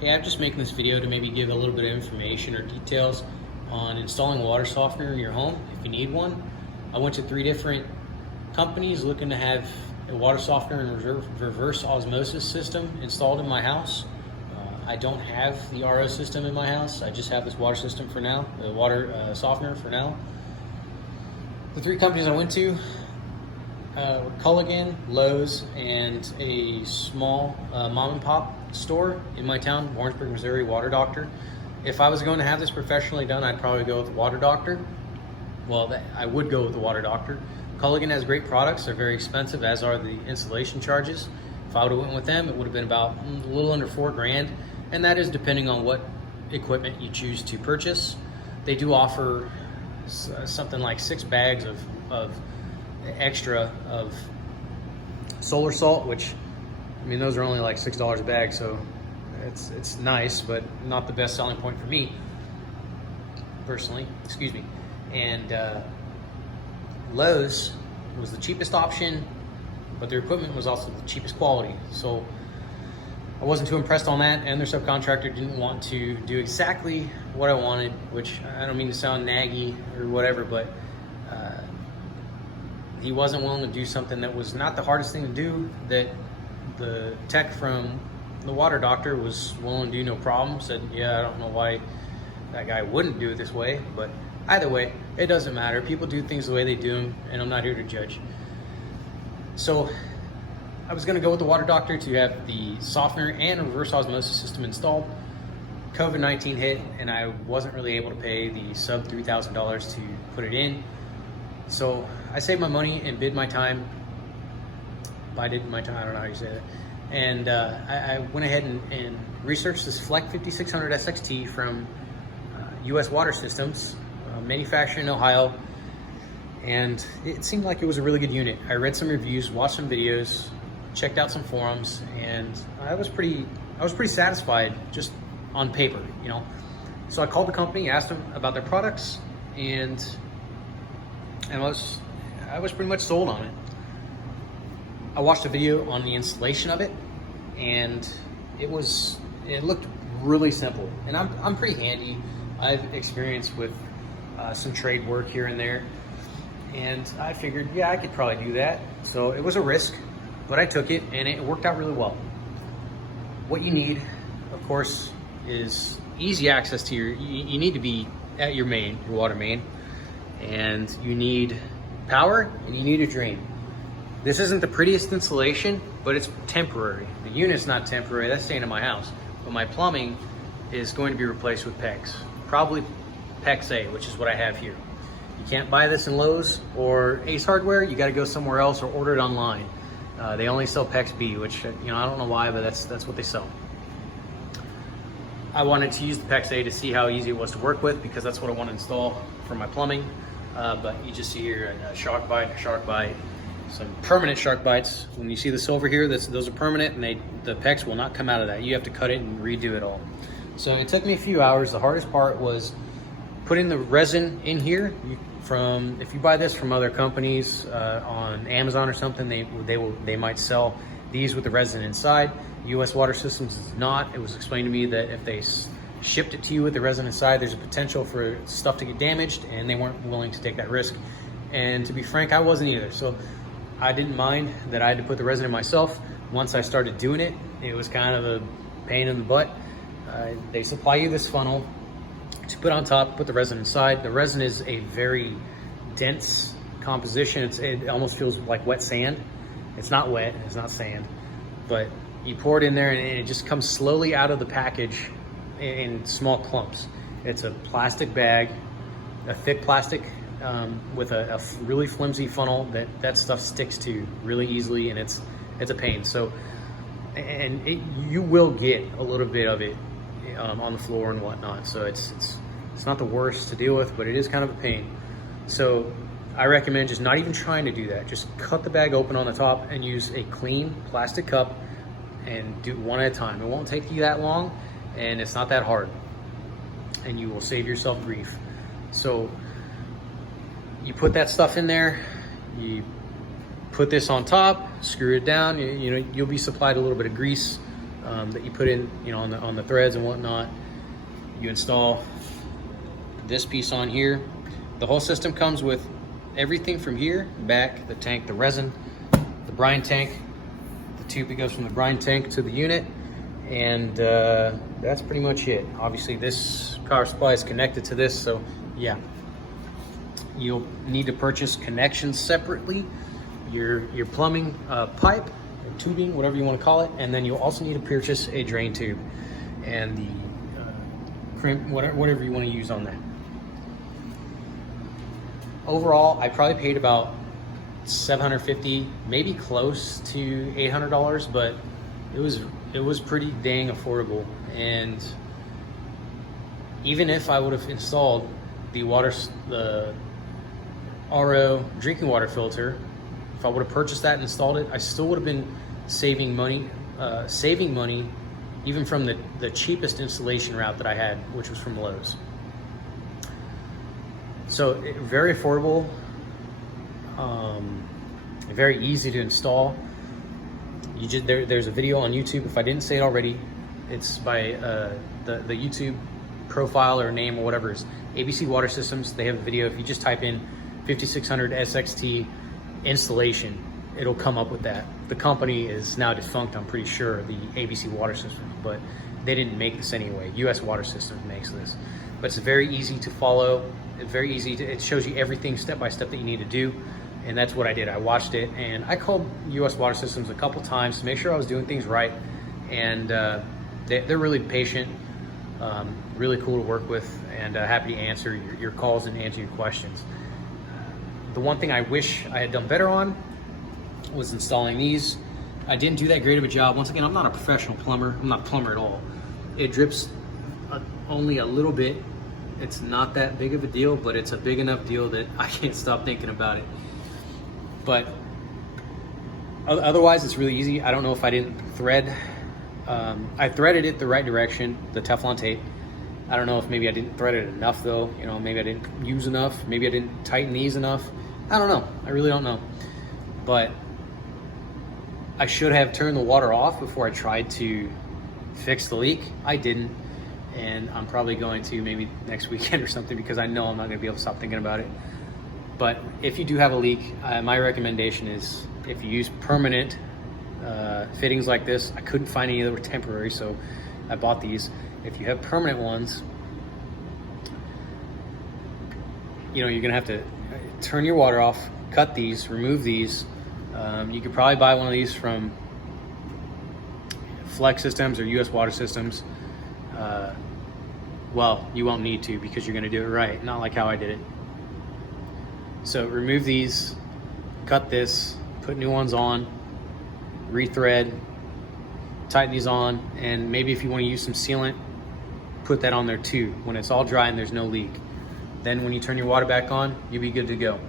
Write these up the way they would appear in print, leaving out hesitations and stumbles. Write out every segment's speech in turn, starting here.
Yeah, I'm just making this video to maybe give a little bit of information or details on installing a water softener in your home if you need one. I went to 3 different companies looking to have a water softener and reverse osmosis system installed in my house. I don't have the RO system in my house. I just have this water system for now, the water softener for now. The 3 companies I went to were Culligan, Lowe's, and a small mom and pop store in my town, Warrensburg, Missouri, Water Doctor. If I was going to have this professionally done, I'd probably go with the Water Doctor. Well, I would go with the Water Doctor. Culligan has great products. They're very expensive, as are the installation charges. If I would have went with them, it would have been about a little under $4,000, and that is depending on what equipment you choose to purchase. They do offer something like 6 bags of extra of solar salt, which, I mean, those are only like $6 a bag, so it's nice, but not the best selling point for me personally. Excuse me. And Lowe's was the cheapest option, but their equipment was also the cheapest quality, so I wasn't too impressed on that, and their subcontractor didn't want to do exactly what I wanted, which I don't mean to sound naggy or whatever, but he wasn't willing to do something that was not the hardest thing to do, that the tech from the Water Doctor was willing to do no problem. Said, yeah, I don't know why that guy wouldn't do it this way, but either way, it doesn't matter. People do things the way they do them, and I'm not here to judge. So I was gonna go with the Water Doctor to have the softener and reverse osmosis system installed. COVID-19 hit, and I wasn't really able to pay the sub $3,000 to put it in. So I saved my money and bided my time. I don't know how you say that. And I went ahead and researched this Flek 5600 SXT from US Water Systems, manufactured in Ohio. And it seemed like it was a really good unit. I read some reviews, watched some videos, checked out some forums, and I was pretty satisfied just on paper, you know. So I called the company, asked them about their products, and I was pretty much sold on it. I watched a video on the installation of it, and it looked really simple. And I'm pretty handy. I've experienced with some trade work here and there, and I figured, yeah, I could probably do that. So it was a risk, but I took it, and it worked out really well. What you need, of course, is easy access to you need to be at your water main, and you need power, and you need a drain. This isn't the prettiest installation, but it's temporary. The unit's not temporary, that's staying in my house. But my plumbing is going to be replaced with PEX, probably PEX A, which is what I have here. You can't buy this in Lowe's or Ace Hardware. You gotta go somewhere else or order it online. They only sell PEX B, which, you know, I don't know why, but that's what they sell. I wanted to use the PEX A to see how easy it was to work with, because that's what I want to install for my plumbing. But you just see here a shark bite, some permanent shark bites. When you see the silver here, those are permanent, and the PEX will not come out of that. You have to cut it and redo it all. So it took me a few hours. The hardest part was putting the resin in here. If you buy this from other companies on Amazon or something, they might sell these with the resin inside. US Water Systems is not. It was explained to me that if they shipped it to you with the resin inside, there's a potential for stuff to get damaged, and they weren't willing to take that risk. And to be frank, I wasn't either. So I didn't mind that I had to put the resin in myself. Once I started doing it, it was kind of a pain in the butt. They supply you this funnel to put on top, put the resin inside. The resin is a very dense composition. It almost feels like wet sand. It's not wet, it's not sand, but you pour it in there, and it just comes slowly out of the package in small clumps. It's a plastic bag, a thick plastic with a really flimsy funnel that stuff sticks to really easily, and it's a pain. So, and you will get a little bit of it on the floor and whatnot. So it's not the worst to deal with, but it is kind of a pain. So I recommend just not even trying to do that. Just cut the bag open on the top and use a clean plastic cup and do one at a time. It won't take you that long, and it's not that hard, and you will save yourself grief. So you put that stuff in there, you put this on top, screw it down. You know, you'll be supplied a little bit of grease that you put in, you know, on the threads and whatnot. You install this piece on here. The whole system comes with everything from here, back, the tank, the resin, the brine tank, the tube that goes from the brine tank to the unit, and that's pretty much it. Obviously this power supply is connected to this, so yeah. You'll need to purchase connections separately, your plumbing pipe, or tubing, whatever you want to call it, and then you'll also need to purchase a drain tube and the crimp, whatever you want to use on that. Overall, I probably paid about $750, maybe close to $800, but it was pretty dang affordable. And even if I would have installed the RO drinking water filter, if I would have purchased that and installed it, I still would have been saving money, even from the cheapest installation route that I had, which was from Lowe's. So very affordable, very easy to install. There's a video on YouTube, if I didn't say it already. It's by the YouTube profile or name or whatever is ABC Water Systems. They have a video. If you just type in 5600 SXT installation, it'll come up with that. The company is now defunct, I'm pretty sure, the ABC Water Systems, but they didn't make this anyway. US Water Systems makes this. But it's very easy to follow. It's very easy it shows you everything step by step that you need to do. And that's what I did. I watched it, and I called US Water Systems a couple times to make sure I was doing things right. And they're really patient, really cool to work with, and happy to answer your calls and answer your questions. The one thing I wish I had done better on was installing these. I didn't do that great of a job. Once again, I'm not a professional plumber. I'm not a plumber at all. It drips only a little bit. It's not that big of a deal, but it's a big enough deal that I can't stop thinking about it. But otherwise, it's really easy. I don't know if I didn't thread. I threaded it the right direction, the Teflon tape. I don't know if maybe I didn't thread it enough though. You know, maybe I didn't use enough. Maybe I didn't tighten these enough. I don't know. I really don't know. But I should have turned the water off before I tried to fix the leak. I didn't. And I'm probably going to maybe next weekend or something, because I know I'm not going to be able to stop thinking about it. But if you do have a leak, my recommendation is if you use permanent fittings like this. I couldn't find any that were temporary, so I bought these. If you have permanent ones, you know, you're gonna have to turn your water off, cut these, remove these. You could probably buy one of these from Flek Systems or US Water Systems. Well, you won't need to, because you're gonna do it right, not like how I did it. So remove these, cut this, put new ones on, rethread, tighten these on, and maybe if you want to use some sealant, put that on there too when it's all dry and there's no leak. Then when you turn your water back on, you'll be good to go.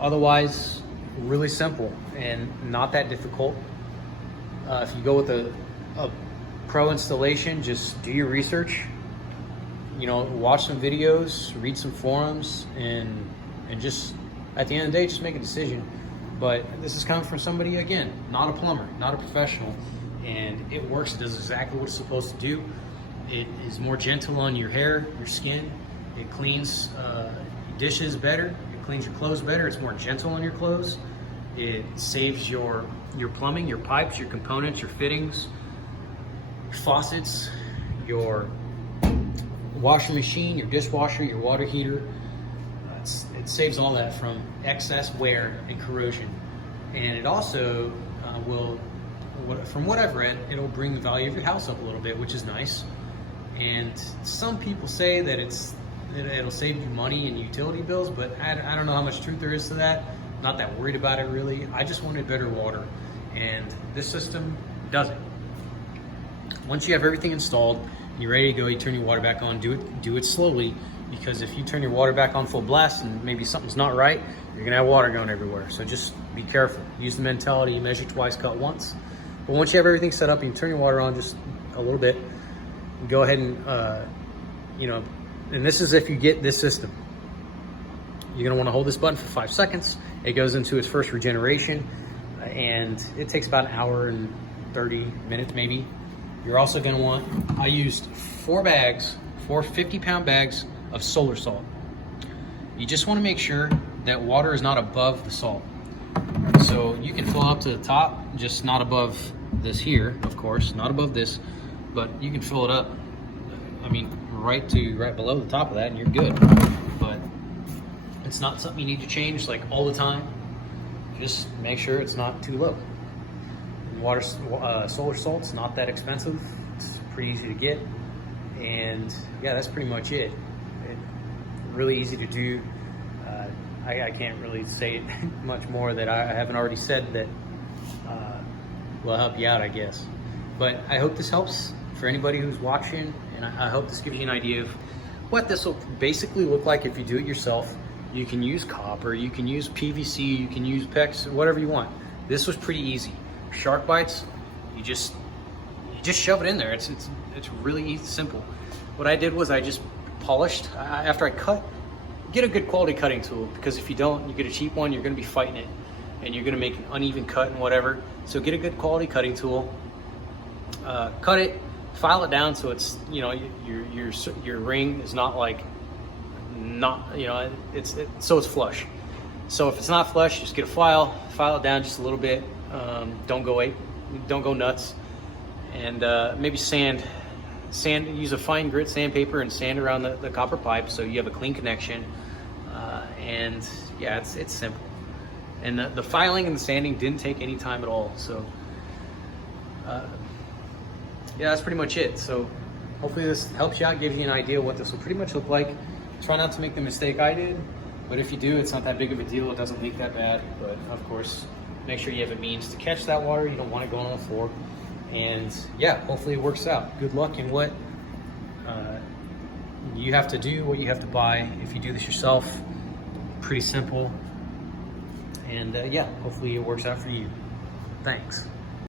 Otherwise, really simple and not that difficult. If you go with a pro installation, just do your research. You know, watch some videos, read some forums, and just at the end of the day, just make a decision. But this is coming from somebody, again, not a plumber, not a professional, and it works. It does exactly what it's supposed to do. It is more gentle on your hair, your skin. It cleans dishes better. It cleans your clothes better. It's more gentle on your clothes. It saves your plumbing, your pipes, your components, your fittings, your faucets, your washing machine, your dishwasher, your water heater. It saves all that from excess wear and corrosion. And it also will, from what I've read, it'll bring the value of your house up a little bit, which is nice. And some people say that it'll save you money in utility bills, but I don't know how much truth there is to that. Not that worried about it really. I just wanted better water, and this system does it. Once you have everything installed and you're ready to go, you turn your water back on. Do it slowly, because if you turn your water back on full blast and maybe something's not right, you're gonna have water going everywhere. So just be careful. Use the mentality, measure twice, cut once. But once you have everything set up, you turn your water on just a little bit. Go ahead and, you know, and this is if you get this system. You're gonna wanna hold this button for 5 seconds. It goes into its first regeneration, and it takes about an hour and 30 minutes maybe. You're also going to want, I used 4 50-pound bags of solar salt. You just want to make sure that water is not above the salt. So you can fill up to the top, just not above this here, of course, not above this, but you can fill it up, I mean, right below the top of that, and you're good. But it's not something you need to change like all the time. Just make sure it's not too low. Solar salt's not that expensive. It's pretty easy to get, and yeah, that's pretty much it. Really easy to do. I can't really say it much more that I haven't already said that will help you out, I guess. But I hope this helps for anybody who's watching, and I hope this gives you an idea of what this will basically look like if you do it yourself. You can use copper, you can use PVC, you can use PEX, whatever you want. This was pretty easy. Shark bites, you just shove it in there. It's really easy, simple. What I did was I just polished after I cut. Get a good quality cutting tool, because if you don't, you get a cheap one, you're going to be fighting it, and you're going to make an uneven cut and whatever. So get a good quality cutting tool, cut it, file it down so it's, you know, your ring is not like, you know, so it's flush. So if it's not flush, just get a file it down just a little bit. Don't go nuts, and maybe sand, use a fine grit sandpaper and sand around the copper pipe so you have a clean connection. And yeah, it's simple. And the filing and the sanding didn't take any time at all. So yeah, that's pretty much it. So hopefully this helps you out, gives you an idea what this will pretty much look like. Try not to make the mistake I did, but if you do, it's not that big of a deal. It doesn't leak that bad, but of course, make sure you have a means to catch that water. You don't want it going on the floor. And yeah, hopefully it works out. Good luck in what you have to do, what you have to buy. If you do this yourself, pretty simple. And yeah, hopefully it works out for you. Thanks.